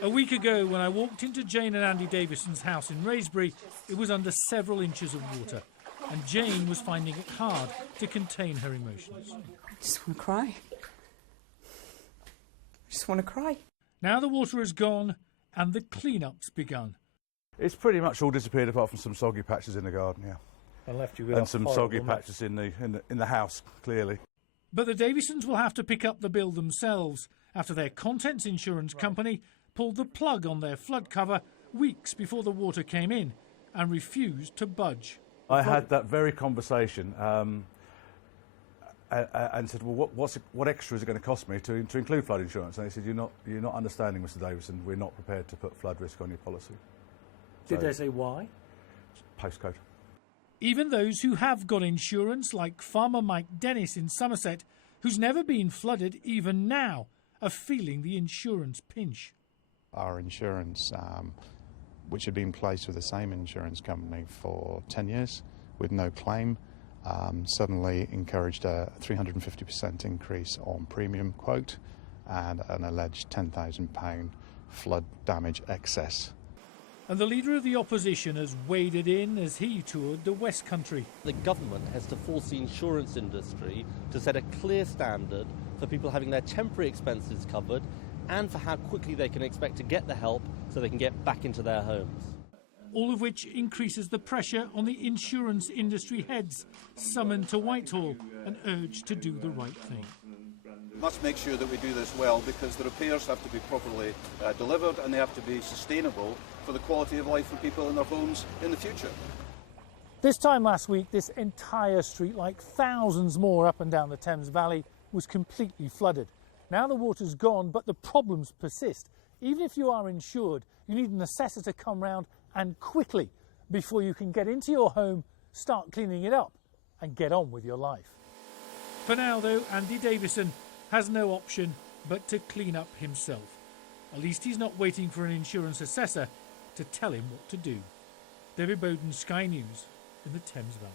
A week ago, when I walked into Jane and Andy Davison's house in Wraysbury, it was under several inches of water, and Jane was finding it hard to contain her emotions. I just want to cry. I just want to cry. Now the water is gone and the clean-up's begun. It's pretty much all disappeared apart from some soggy patches in the garden, yeah. And left you with and some soggy patches in the house, clearly. But the Davisons will have to pick up the bill themselves after their contents insurance company pulled the plug on their flood cover weeks before the water came in and refused to budge. I had that very conversation and said, well, what extra is it going to cost me to include flood insurance? And they said, you're not understanding, Mr. Davison. We're not prepared to put flood risk on your policy. Did they say why? Postcode. Even those who have got insurance, like Farmer Mike Dennis in Somerset, who's never been flooded even now, are feeling the insurance pinch. Our insurance, which had been placed with the same insurance company for 10 years with no claim, suddenly encouraged a 350% increase on premium quote and an alleged £10,000 flood damage excess. And the leader of the opposition has waded in as he toured the West Country. The government has to force the insurance industry to set a clear standard for people having their temporary expenses covered and for how quickly they can expect to get the help so they can get back into their homes. All of which increases the pressure on the insurance industry heads summoned to Whitehall and urged to do the right thing. We must make sure that we do this well, because the repairs have to be properly delivered and they have to be sustainable for the quality of life for people in their homes in the future. This time last week, this entire street, like thousands more up and down the Thames Valley, was completely flooded. Now the water's gone, but the problems persist. Even if you are insured, you need an assessor to come round and quickly before you can get into your home, start cleaning it up and get on with your life. For now, though, Andy Davison has no option but to clean up himself. At least he's not waiting for an insurance assessor to tell him what to do. David Bowden, Sky News, in the Thames Valley.